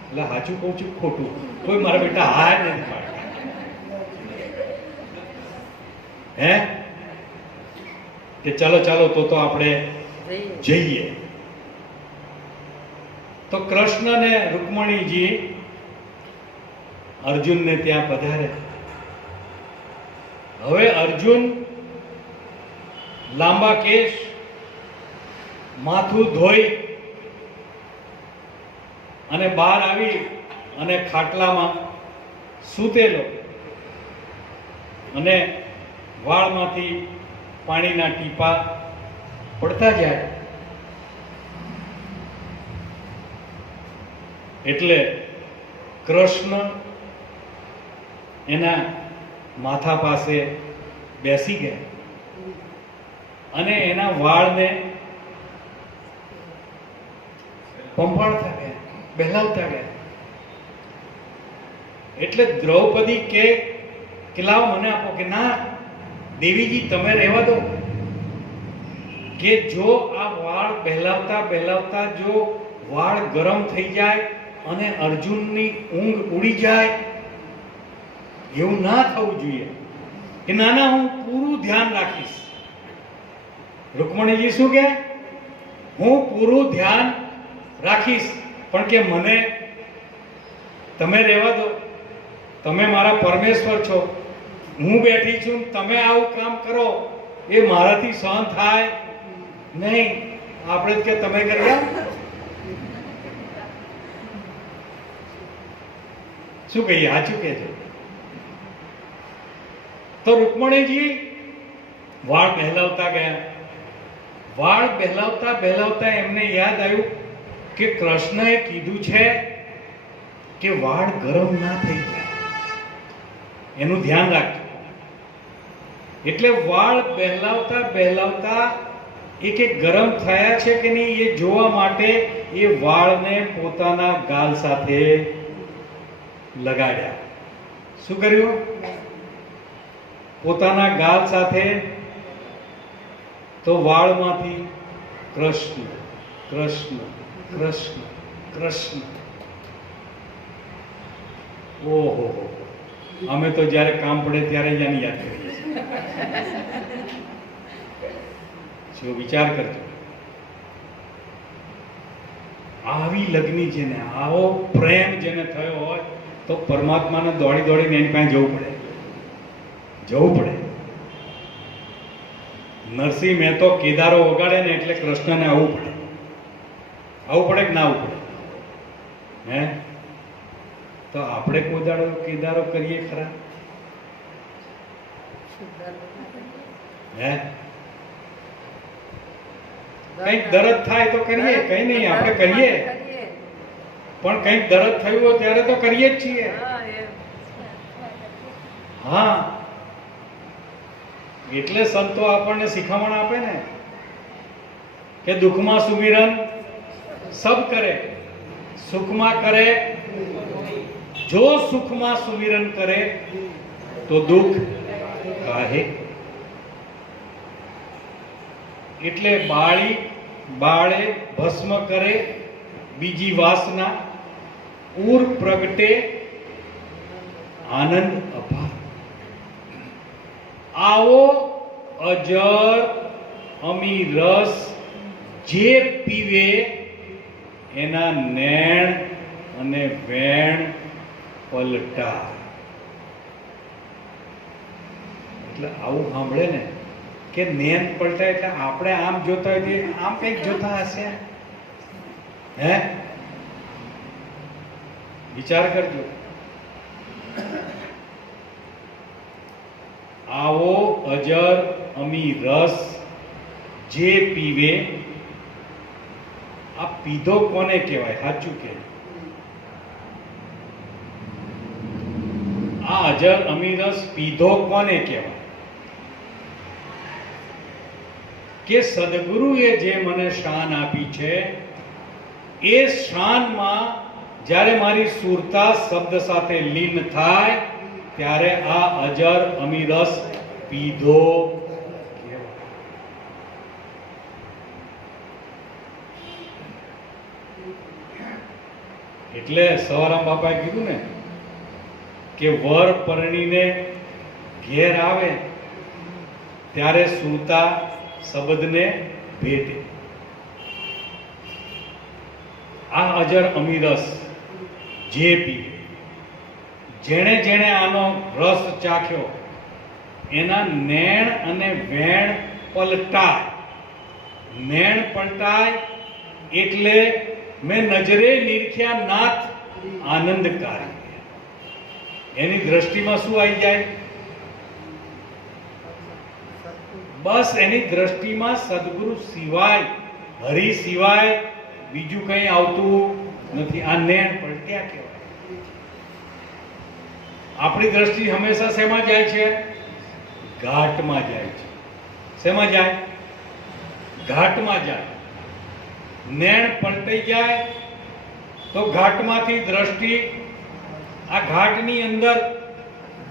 એટલે સાચું કહું છું ખોટું? કોઈ મારા બેટા હાય નથી પાડતા. હે કે ચાલો તો આપણે જઈએ. તો કૃષ્ણ ને રૂકમણીજી અર્જુનને ત્યાં પધારે. હવે અર્જુન લાંબા કેશ, માથું ધોઈ અને બહાર આવી અને ખાટલામાં સૂતેલો. અને વાળમાંથી પાણીના ટીપા પડતા જાય એટલે કૃષ્ણ એના માથા પાસે બેસી ગયા અને એના વાળને પંપાળતા ગયા, બહેલાવતા ગયા. એટલે દ્રૌપદી કે લાવો મને આપો, કે ના દેવીજી તમે રહેવા દો, કે જો આ વાળ બહેલાવતા બહેલાવતા જો વાળ ગરમ થઈ જાય અને અર્જુનની ઊંઘ ઉડી જાય, એવું ના થવું જોઈએ. કે ના ના હું પૂરું ધ્યાન રાખીશ. રૂકમણીજી શું કહે? હું પૂરું ધ્યાન રાખીશ, પણ કે મને તમે રહેવા દો, તમે મારા પરમેશ્વર છો, હું બેઠી છું, તમે આવું કામ કરો એ મારાથી સહન થાય નહીં. આપણે જ કે તમે કરી આવો. શું કહીએ? સાચું કહેજો. તો રૂકમણીજી વાળ બહેલાવતા ગયા. વાળ બહેલાવતા બહેલાવતા એમને યાદ આવ્યું કે કૃષ્ણએ કીધું છે કે વાળ ગરમ ના થઈ જાય, એનું ધ્યાન રાખજો. એટલે વાળ બહેલાવતા બહેલાવતા એ કે ગરમ થયા છે કે નહીં એ જોવા માટે એ વાળને પોતાના ગાલ સાથે લગાડ્યા. શું કર્યું? પોતાના ગાલ સાથે. તો વાળમાંથી કૃષ્ણ કૃષ્ણ કૃષ્ણ કૃષ્ણ. ઓહો, અમે તો જ્યારે કામ પડે ત્યારે જ આની યાદ કરીએ છીએ. શું વિચાર કરજો. આવી લગ્ની છે ને, આવો પ્રેમ જેને થયો હોય તો પરમાત્માને દોડી દોડીને એની પાસે જવું પડે. નરસિંહ મહેતો કેદારો વગાડે ને એટલે કૃષ્ણને આવવું પડે કે ના આવવું પડે? હે, તો આપણે કોઈ દાડો કેદારો કરીએ ખરા? હે, કઈક દર્દ થાય તો કરીએ, કઈ નહીં આપણે કરીએ, પણ કઈક દર્દ થયું હોય ત્યારે તો કરીએ જ છીએ. હા, એટલે સંતો આપણને શીખામણ આપે ને કે દુઃખમાં સુમિરન સબ કરે, સુખમાં કરે. જો સુખમાં સુમિરન કરે તો દુઃખ કાહે. એટલે બાળે ભસ્મ કરે બીજી વાસના, ઉર પ્રગટે આનંદ અપાર. આવો અજર અમી રસ જે પીવે એના નેણ અને વેણ પલટા. એટલે આવું સાંભળે ને કે નેણ પલટા એટલે આપણે આમ જોતા હોય આમ કઈક જોતા હશે. હે, વિચાર કરજો. આવો અજર અમી રસ જે પીવે. આ પીધો કોને કહેવાય? સાચું કે આ અજર અમી રસ પીધો કોને કહેવાય? કે સદગુરુએ જે મને શાન આપી છે એ શાનમાં જ્યારે મારી સુરતા શબ્દ સાથે લીન થાય ત્યારે આ અજર અમી રસ પીધો કહેવાય. એટલે સવારામ બાપાએ કીધું ને કે વર પરણીને ઘેર આવે ત્યારે સુરતા શબ્દને ભેટે. આ અજર અમી રસ જે પીવે, જેણે જેણે આનો રસ ચાખ્યો એના નેણ અને વેણ પલટાય. નેણ પલટાય એટલે મેં નજરે નિરખ્યા નાથ આનંદકારી. એની દ્રષ્ટિમાં શું આવી જાય? બસ એની દ્રષ્ટિમાં સદગુરુ સિવાય, હરિ સિવાય બીજું કંઈ આવતું નથી. આ નેણ પલટ્યા કહેવાય. આપણી દ્રષ્ટિ હંમેશા શેમાં જાય છે? ઘાટમાં જાય છે. શેમાં જાય? ઘાટમાં જાય. નેણ પલટાઈ જાય તો ઘાટમાંથી દ્રષ્ટિ આ ઘાટની અંદર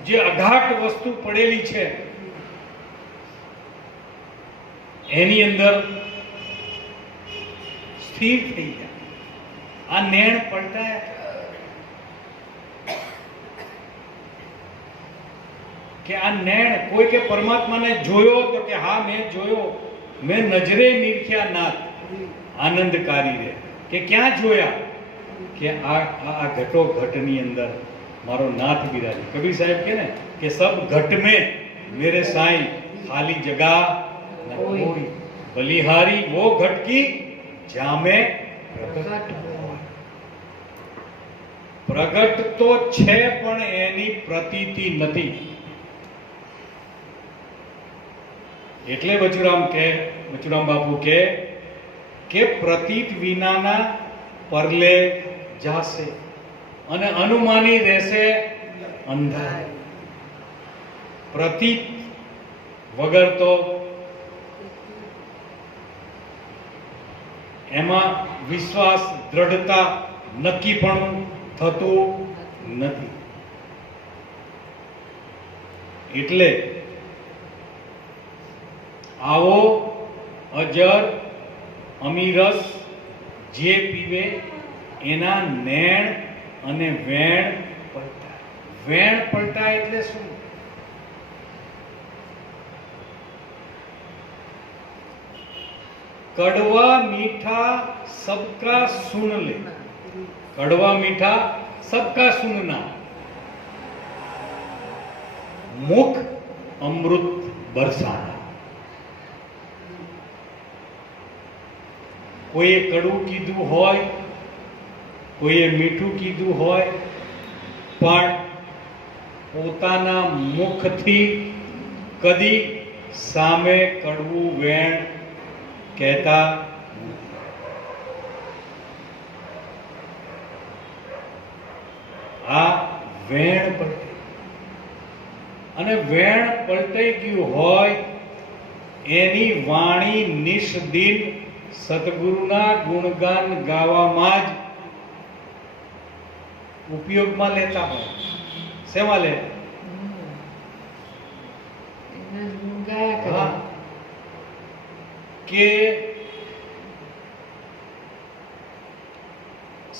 જે અઘાટ વસ્તુ પડેલી છે એની અંદર સ્થિર થઈ જાય. આ નેણ પલટાયા કે આ નેણ કોઈ કે પરમાત્માને જોયો તો કે હા મેં જોયો, મેં નજરે નિરખ્યા નાથ આનંદકારી રે. કે ક્યાં જોયા? કે આ ઘટો ઘટની અંદર મારો નાથ બિરાજે. કબીર સાહેબ કે ને કે સબ ઘટ में मेरे साईं खाली जगह न कोई, बलिहारी वो घट की जामे प्रगट. પ્રગટ તો છે પણ એની પ્રતીતિ નથી. એટલે બચુરામ બાપુ કે પ્રતીત વિનાના પરલે જાશે અને અનુમાની રહેશે અંધાર. પ્રતીત વગર તો એમાં વિશ્વાસ, દ્રઢતા, નક્કીપણું થતું નથી. એટલે આવો અજર અમીરસ જે પીવે એના નેણ અને વેણ પલટાય. વેણ પલટાય એટલે શું? કડવા મીઠા સબકા સુન લે. કડવા મીઠા સબકા સુનના, મુખ અમૃત બરસાના. કોઈએ કડવું કીધું હોય, કોઈએ મીઠું કીધું હોય, પણ પોતાના મુખથી કદી સામે કડવું વેણ કહેતા આ વેણ પલટે. અને વેણ પલટાઈ ગયું હોય એની વાણી નિષ્દિન સદગુરુના ગુણગાન ગાવામાં જ ઉપયોગમાં લેતા હોય. શેમાં લે? કે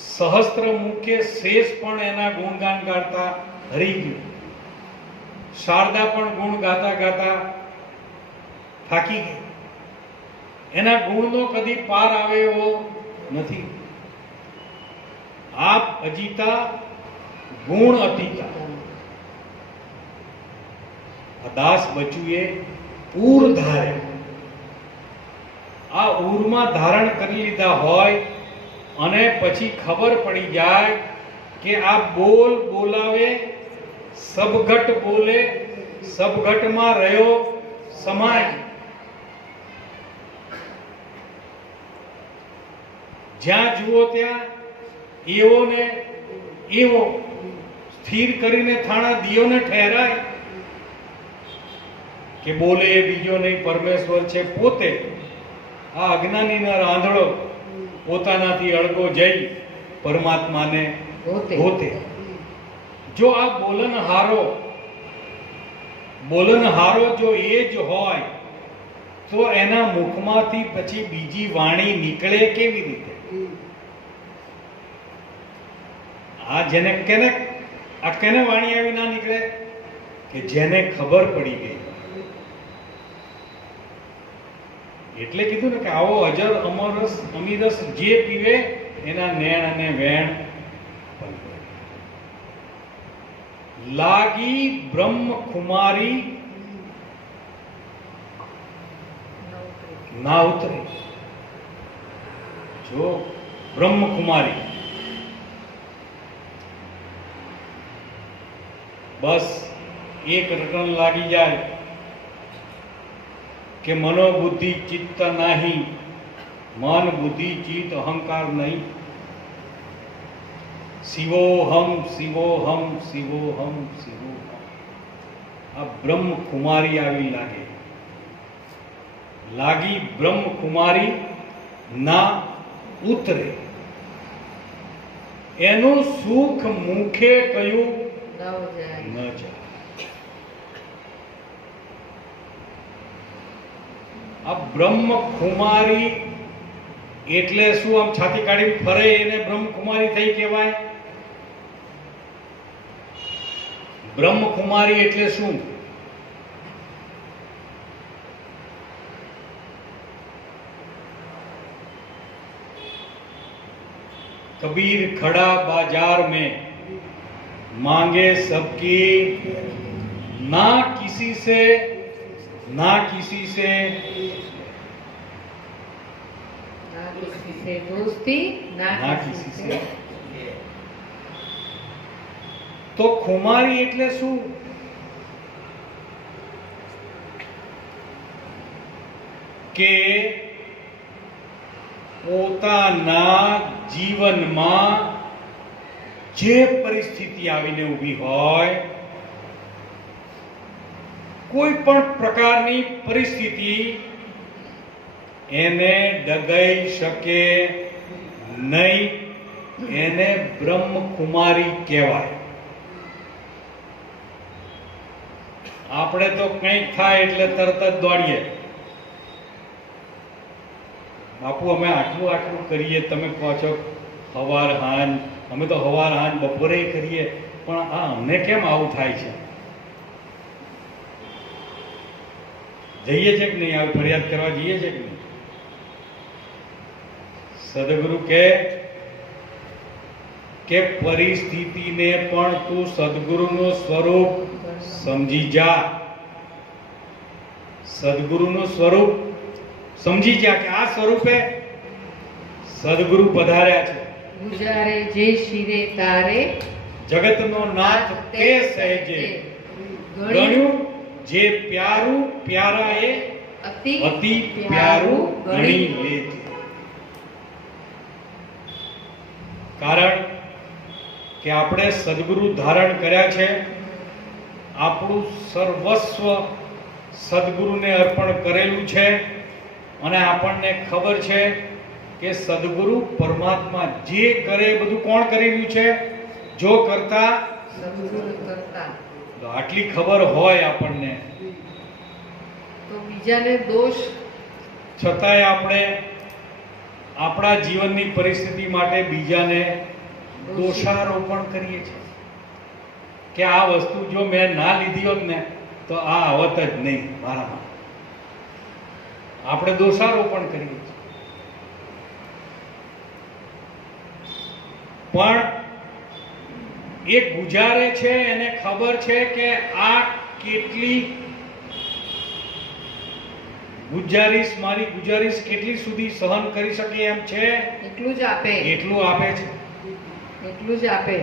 સહસ્ત્ર મુખે શેષ પણ એના ગુણગાન ગાતા હરી ગયું. શારદા પણ ગુણ ગાતા ગાતા થાકી ગઈ. એના ગુણનો કદી પાર આવે એવો નથી. આપ અજીતા ગુણ અતીતા. દાસ બચુએ ઉર ધારે. આ ઉરમાં ધારણ કરી લીધા હોય અને પછી ખબર પડી જાય કે આ બોલાવે, સબઘટ બોલે, સબઘટમાં રહ્યો સમાય. જ્યાં જુઓ ત્યાં એવો ને એવો સ્થિર કરીને થાણા દિયોને ઠેરાય કે બોલે એ બીજો નહીં, પરમેશ્વર છે પોતે. આ અજ્ઞાનીનો રાંધડો પોતાનાથી અળગો જઈ પરમાત્માને ગોતે. જો આ બોલનહારો જો એ જ હોય તો એના મુખમાંથી પછી બીજી વાણી નીકળે કેવી રીતે? આ જેને કેને વાણી આવી ના નીકળે? કે જેને ખબર પડી ગઈ. એટલે કીધું ને કે આવો અજર અમરસ અમીરસ જે પીવે એના નેણ અને વેણ લાગી બ્રહ્મ કુમારી ના ઉતરે. જો બ્રહ્મ કુમારી બસ એક રટણ લાગી જાય કે મનોબુદ્ધિ ચિત્ત નાહી, મન બુદ્ધિ ચિત્ત અહંકાર નહીં. શિવોહમ શિવોહમ શિવોહમ શિવોહમ. આ બ્રહ્મકુમારી આવી લાગી બ્રહ્મકુમારી ના ઉતરે, એનું સુખ મુખે કયું ન જાય. આ બ્રહ્મકુમારી એટલે શું? આમ છાતી કાઢીને ફરે એને બ્રહ્મકુમારી થઈ કહેવાય? બ્રહ્મકુમારી એટલે શું? कबीर खड़ा बाजार में मांगे सबकी, ना किसी से ना किसी से दोस्ती, ना किसी से. તો ખુમારી એટલે શું? કે પોતાના જીવનમાં જે પરિસ્થિતિ આવીને ઊભી હોય, કોઈ પણ પ્રકારની પરિસ્થિતિ એને ડગાઈ શકે નહીં, એને બ્રહ્મકુમારી કહેવાય. આપણે તો કંઈક થાય એટલે તરત જ દોડીએ, બાપુ અમે આટલું આટલું કરીએ, તમે કહો છો હવાર હાંજ, અમે તો હવાર હાંજ બપોરે કરીએ, પણ આ અમને કેમ આવું થાય છે? જઈએ છે કે નહીં? આવી ફરિયાદ કરવા જઈએ છે કે નહીં? સદગુરુ કે પરિસ્થિતિને પણ તું સદગુરુનું સ્વરૂપ સમજી જા. સદગુરુનું સ્વરૂપ સમજી જા કે આ સ્વરૂપે સદગુરુ પધાર્યા છે. ગુજારે જે શિરે તારે, જગતનો નાથ તે સહેજે, ગણ્યું જે પ્યારું પ્યારા એ, અતિ પ્યારું ગણી લેજે. કારણ કે આપણે સદગુરુ ધારણ કર્યા છે, આપણું સર્વસ્વ સદગુરુને અર્પણ કરેલું છે, અને આપણને ખબર છે કે સદગુરુ પરમાત્મા જે કરે એ બધું કોણ કરેલું છે? જો કરતા સદગુરુ કરતા. તો આટલી ખબર હોય આપણને, તો બીજાને દોષ છતાંય આપણે આપણા જીવનની પરિસ્થિતિ માટે બીજાને દોષારોપણ કરીએ છીએ કે આ વસ્તુ જો મેં ના લીધી હોત ને તો આ આવત જ નહીં મારામાં. આપણે દોષારોપણ કરીએ છીએ. પણ એ ગુજારે છે, એને ખબર છે કે આ કેટલી ગુજારીશ, મારી ગુજારીશ કેટલી સુધી સહન કરી શકે એમ છે, એટલું જ આપે, એટલું આપે છે. એટલું જ આપે.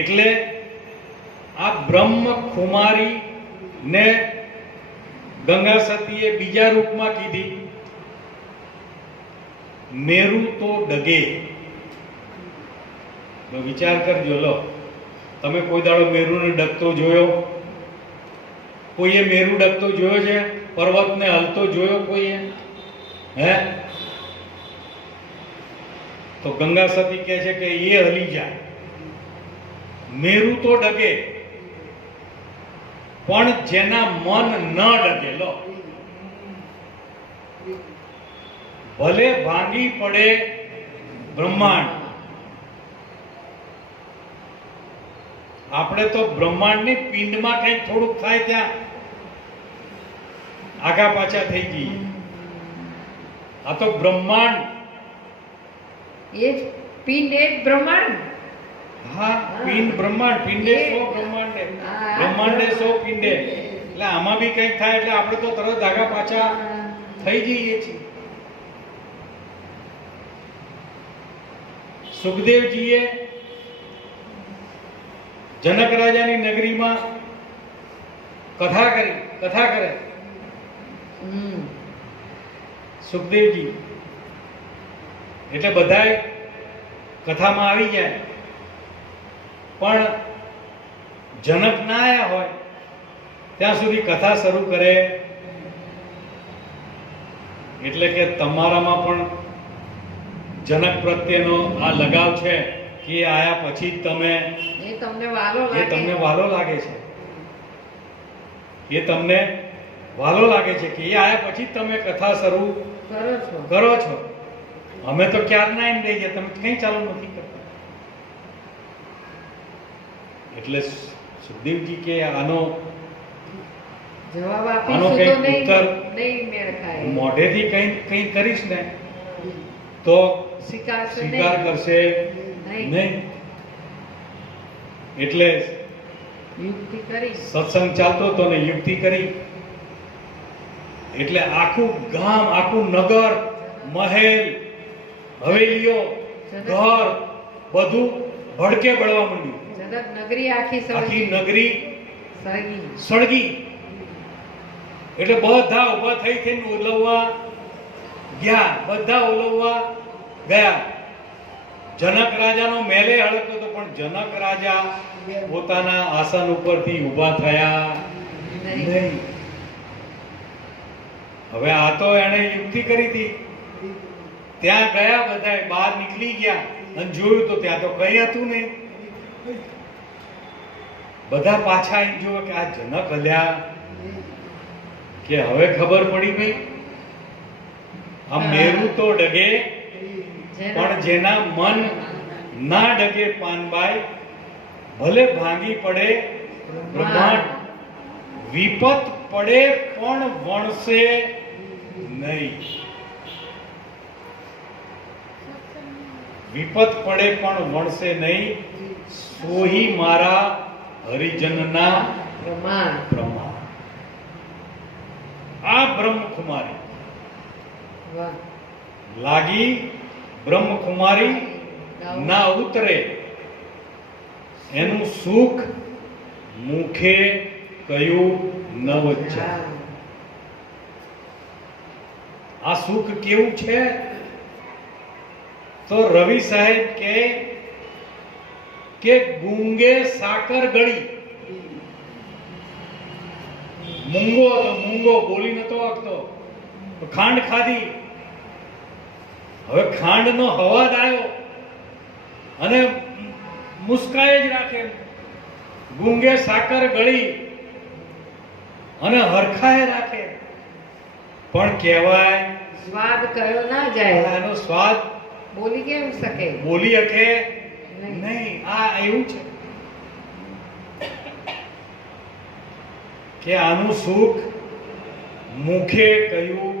એટલે આ બ્રહ્મ કુમારી ને ગંગા સતીએ બીજા રૂપમાં કીધી, મેરુ તો ડગે. વિચાર કરજો, લો તમે કોઈ દાડો મેરુને ડગતો જોયો? કોઈએ મેરુ ડગતો જોયો છે? પર્વતને હલતો જોયો કોઈએ? હે? તો ગંગા સતી કહે છે કે એ હલી જાય, મેરુ તો ડગે, પણ જેના મન ન ડગે, લો ભલે ભાંગી પડે બ્રહ્માંડ. આપણે તો બ્રહ્માંડની પિંડમાં કંઈક થોડુંક થાય ત્યાં આગા પાછા થઈ જઈએ. આ તો બ્રહ્માંડ, એ જ પિંડ, એ જ બ્રહ્માંડ. હા, પિંડ બ્રહ્માંડ, પિંડે સો બ્રહ્માંડે, બ્રહ્માંડે સો પિંડે. એટલે આમાં બી કંઈક થાય એટલે આપણે તો તરત આગા પાછા થઈ જઈએ છીએ. સુખદેવજીએ જનક રાજાની નગરીમાં કથા કરે હમ સુખદેવજી. એટલે બધાય કથામાં આવી જાય, પણ જનક ના આયા હોય ત્યાં સુધી કથા શરૂ કરે. એટલે કે તમારામાં પણ જનક પ્રત્યેનો આ લગાવ છે કે એ આયા પછી જ તમે, એ તમને વાલો એ તમને લાગે. વાલો લાગે છે, એ તમને વાલો લાગે છે કે એ આયા પછી જ તમે કથા શરૂ કરો છો. કરો છો. અમે તો ક્યારના એમ દઈએ, તમે કઈ ચાલુ નથી કરતા. એટલે સુખદેવજી કે આનો જવાબ આનો આપીશું કંઈક તો નહીં ઉત્તર નહીં મેળ ખાય. મોઢેથી કઈ કરીશ ને તો સ્વીકારશે સ્વીકાર નહીં. કરશે નહીં. નહીં. એટલે યુક્તિ કરી. સત્સંગ ચાલતો હતો ને યુક્તિ કરી. એટલે આખું ગામ, આખું નગર, મહેલ, હવેલીઓ, ઘર બધું ભડકે બળવા માંડ્યું. જગત નગરી આખી આખી સળગી. નગરી સળગી. સળગી. એટલે બધા ઊભા થઈને ઓલવવા ગયા. બધા ઓલવવા ગયા. જનક રાજાનો મહેલે હળગતો હતો, પણ જનક રાજા પોતાના આસન ઉપરથી ઊભા થયા નહીં. નહીં. હવે આ તો એને યુક્તિ કરી હતી. ત્યાં ગયા, બધા બહાર નીકળી ગયા અને જોયું તો ત્યાં તો કઈ હતું નહીં. બધા પાછા આવીને જોવે કે આ જનક હલ્યા, કે હવે ખબર પડી ભાઈ આ મેરુ તો ડગે પણ જેના મન ના ડગે પાનબાઈ, ભલે ભાંગી પડે બ્રહ્માંડ, વિપત પડે પણ વણસે નહીં. વિપત પડે પણ વણસે નહીં, સોહી મારા હરિજનના પ્રમાણ. પ્રમાણ. આ બ્રહ્મકુમારી વાહ. લાગી, બ્રહ્મકુમારી ના ઉતરે, એનું સુખ મુખે કયું ન વચ્ચા. આ સુખ કેવું છે? તો રવિ સાહેબ કે ગુંગે સાકર ગળી. મૂંગો હતો, મૂંગો બોલી નતો શકતો, ખાંડ ખાધી. હવે ખાંડનો હવાદ આવ્યો અને મુસ્કાય જ રાખે. ગુંગે સાકર ગળી અને હરખાએ રાખે, પણ કહેવાય સ્વાદ કયો ના જાય. એનો સ્વાદ બોલી કેમ શકે? બોલી શકે નહીં. નહીં. આ એવું છે કે આનું સુખ મુખે કયું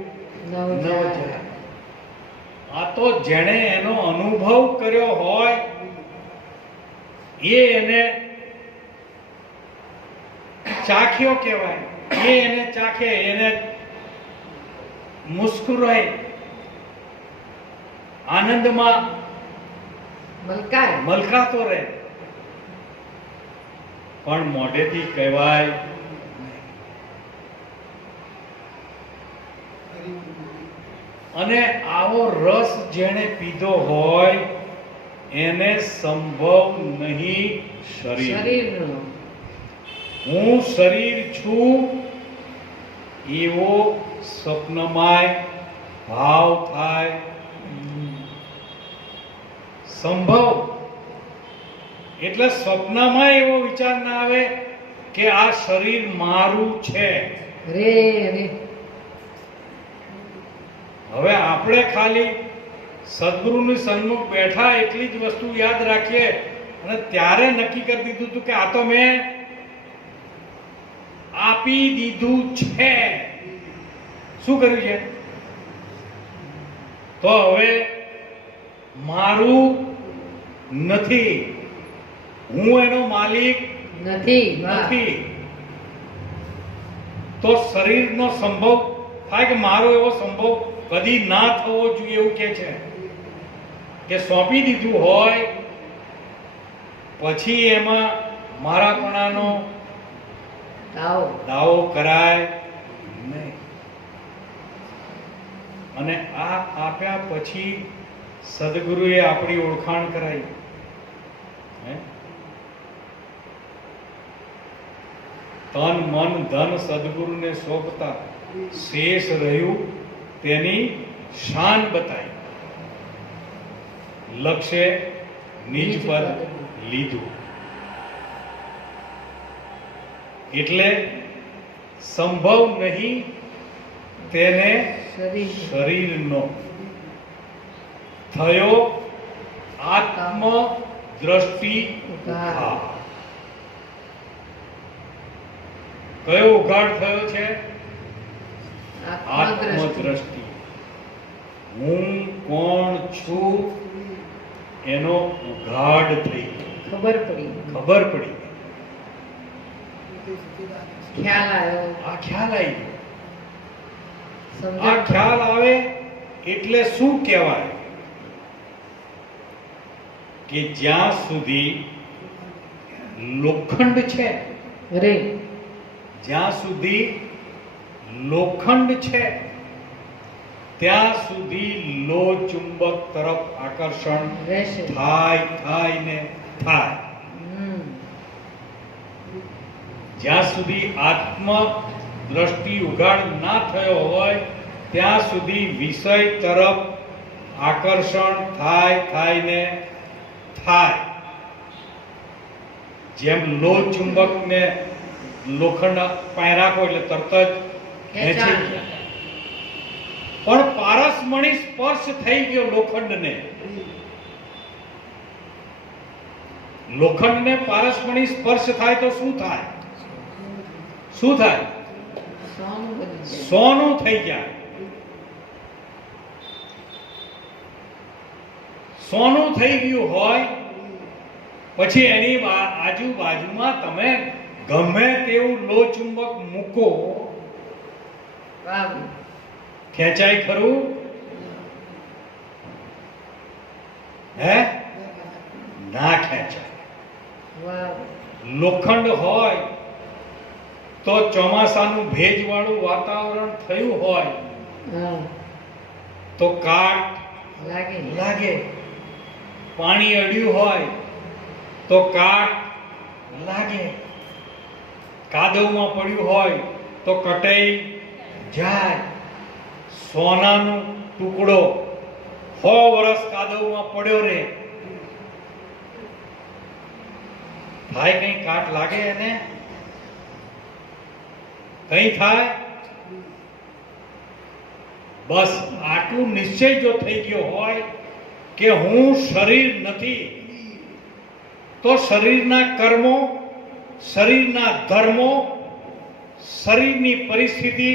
નવ ન જાય. જાય. આ તો જેણે એનો અનુભવ કર્યો હોય એ એને ચાખ્યો કહેવાય. એ એને ચાખે, એને મુસ્કુરાય, આનંદમાં મલકાય. મલકાતો રહે. પણ મોઢેથી કહેવાય. અને આવો રસ જેણે પીધો હોય એને સંભવ નહીં શરીર. શરીરનો. હું શરીર છું એવો સ્વપ્નમાય ભાવ થાય. સંભવ એટલે સ્વપ્નમાં એવો વિચાર ના આવે કે આ શરીર મારું છે. રે રે. હવે આપણે ખાલી સદગુરુની સન્મુખ બેઠા એટલી જ વસ્તુ યાદ રાખીએ અને ત્યારે નક્કી કરી દીધું હતું કે આ તો મેં આપી દીધું છે. શું કર્યું છે? તો હવે મારું નથી, હું એનો માલિક નથી. વાહ. નથી. તો શરીરનો સંભવ થાય કે મારો એવો સંભવ કદી ના થવો જોઈએ એવું કે છે કે સોંપી દીધું હોય પછી એમાં મારાપણાનો દાવો કરાય નહીં. અને આ આપ્યા પછી સદગુરુએ આપણી ઓળખાણ કરાઈ. હે? તન મન ધન સદગુરુને સોંપતા શેષ રહ્યું તેની શાન બતાઈ. લક્ષ્ય નિજ પર લીધું. એટલે સંભવ નહીં તેને શરીરનો થયો આત્મ દ્રષ્ટિ ઉઘાડ. કયો ઉઘાડ થયો છે? આત્મદ્રષ્ટિ. હું કોણ છું એનો ઉઘાડ થઈ ખબર પડી, ખબર પડી. ખ્યાલ આવ્યો, આ ખ્યાલ આવી ગયો. આ સમજણ ખ્યાલ આવે એટલે શું કહેવાય? કે જ્યાં સુધી લોખંડ છે, રે જ્યાં સુધી લોખંડ છે ત્યાં સુધી લો ચુંબક તરફ આકર્ષણ રહેશે. થાય ને થાય. હમ. જ્યાં સુધી આત્મ દ્રષ્ટિ ઉઘાડ ના થયો હોય ત્યાં સુધી વિષય તરફ આકર્ષણ થાય ને થાય. જેમ લો ચુંબક ને લોખંડ પાય રાખો એટલે તરત જ ખેંચી જાય. પણ પારસમણી સ્પર્શ થઈ ગયો લોખંડને. લોખંડને પારસમણી સ્પર્શ થાય તો શું થાય? શું થાય? સોનું બની જાય. સોનું થઈ જાય. સોનું થઈ ગયું હોય પછી એની આજુબાજુમાં તમે ગમે તેવું લો ચુંબક મૂકો, વાહ. ખેંચાય ખરું? હે? ના ખેંચાય. વાહ. લોખંડ હોય તો ચોમાસાનું ભેજવાળું વાતાવરણ થયું હોય હા, તો કાટ લાગે. લાગે. પાણી અડ્યું હોય તો કાટ લાગે. કાદવમાં પડ્યું હોય તો કટાઈ જાય. સોનાનો ટુકડો 100 વર્ષ કાદવમાં પડ્યો રે, થાય કઈ કાટ લાગે એને? કઈ થાય? બસ આટલું નિશ્ચય જો થઈ ગયો હોય કે હું શરીર નથી, તો શરીરના કર્મો, શરીરના ધર્મો, શરીરની પરિસ્થિતિ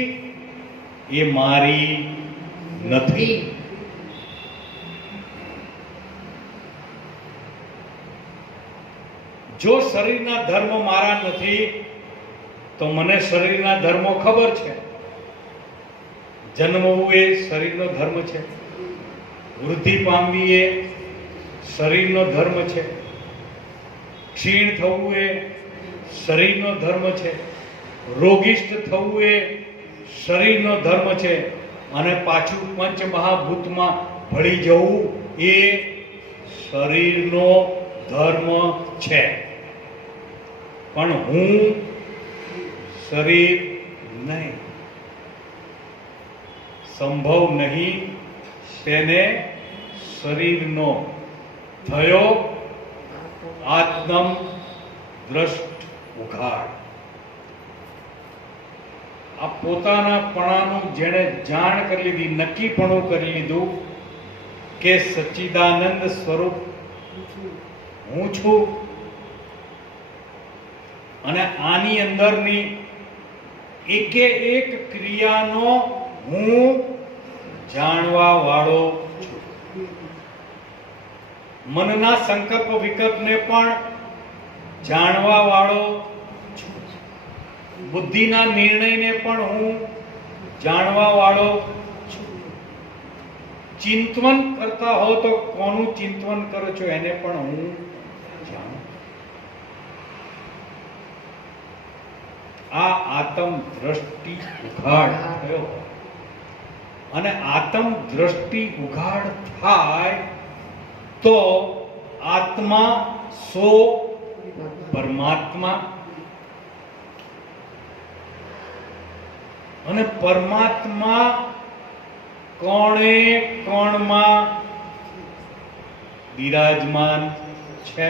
એ મારી નથી. જો શરીરના ધર્મ મારા નથી તો મને શરીરના ધર્મો ખબર છે. જન્મવું એ શરીરનો ધર્મ છે, વૃદ્ધિ પામવી એ શરીરનો ધર્મ છે, ક્ષીણ થવું એ શરીરનો ધર્મ છે, રોગિષ્ઠ થવું એ શરીરનો ધર્મ છે, અને પાછું પંચ મહાભૂતમાં ભળી જવું એ શરીરનો ધર્મ છે. પણ હું શરીર નહીં. સંભવ નહીં તેને શરીરનો થયો આત્મ દ્રષ્ટ ઉઘાડ. આ પોતાના પણાનું જેણે જાણ કરી લીધી, નક્કીપણું કરી લીધું કે સચ્ચિદાનંદ સ્વરૂપ હું છું, અને આની અંદરની એકે એક ક્રિયાનો હું જાણવા વાળો છું. મનના સંકલ્પ વિકલ્પને પણ જાણવા વાળો છું. બુદ્ધિના નિર્ણયને પણ હું જાણવા વાળો છું. ચિંતન કરતા હો તો કોનું ચિંતન કરો છો એને પણ હું જાણું. આ આત્મ દ્રષ્ટિ ઉઘાડ થયો અને આત્મ દ્રષ્ટિ ઉઘાડ થાય તો આત્મા સો પરમાત્મા અને પરમાત્મા કોણે કોણમાં બિરાજમાન છે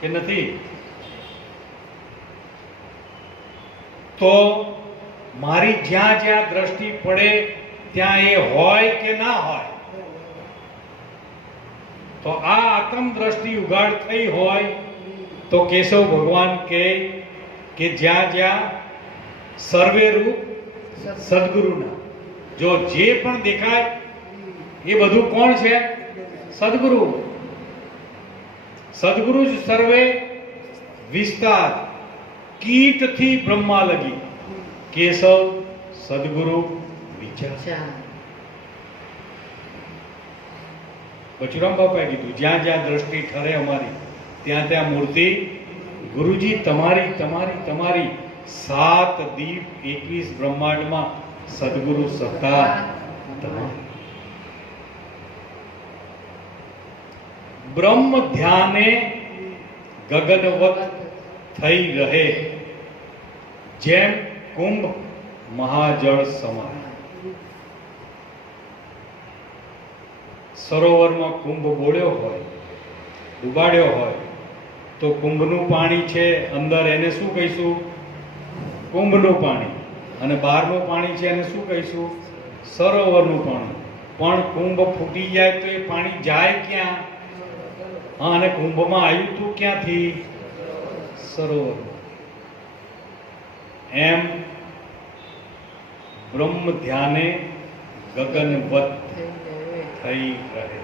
કે નથી? તો મારી જ્યાં જ્યાં દ્રષ્ટિ પડે ત્યાં એ હોય કે ના હોય? તો આ આત્મ દ્રષ્ટિ ઉઘાડ થઈ હોય તો કેશવ ભગવાન કહે કે જ્યાં જ્યાં સર્વે રૂપ સદગુરુના, જો જે પણ દેખાય એ બધું કોણ છે? સદગુરુ. સદગુરુ જ સર્વે વિસ્તાર, કીટથી બ્રહ્મા લગી કેશવ સદગુરુ વિચાર. બચુરામ બાપાએ કીધું જ્યાં જ્યાં દ્રષ્ટિ ઠરે અમારી ત્યાં ત્યાં મૂર્તિ ગુરુજી તમારી તમારી તમારી. 7 દીપ 21 બ્રહ્માંડમાં સદગુરુ સત્તા તમારી. બ્રહ્મ ધ્યાને ગગનવત થઈ રહે જેમ કુંભ મહાજળ સમાન. સરોવરમાં કુંભ બોળ્યો હોય, ડૂબાડ્યો હોય તો કુંભનું પાણી છે અંદર, એને શું કહીશું? કુંભનું પાણી. અને બહારનું પાણી છે એને શું કહીશું? સરોવરનું પાણી. પણ કુંભ ફૂટી જાય તો એ પાણી જાય ક્યાં? હા, અને કુંભમાં આવ્યું તું ક્યાંથી? સરોવર. એમ બ્રહ્મ ધ્યાને ગગનવત થઈ રહે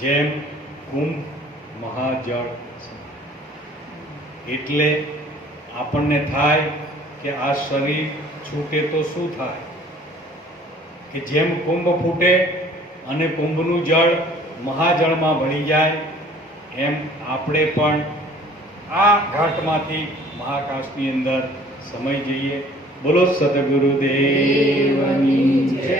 જેમ કુંભ મહાજળ. એટલે આપણને થાય કે આ શરીર છૂટે તો શું થાય? કે જેમ કુંભ ફૂટે અને કુંભનું જળ મહાજળમાં ભળી જાય, એમ આપણે પણ આ ઘાટમાંથી મહાકાશની અંદર સમાઈ જઈએ. બોલો સદગુરુદેવની જય.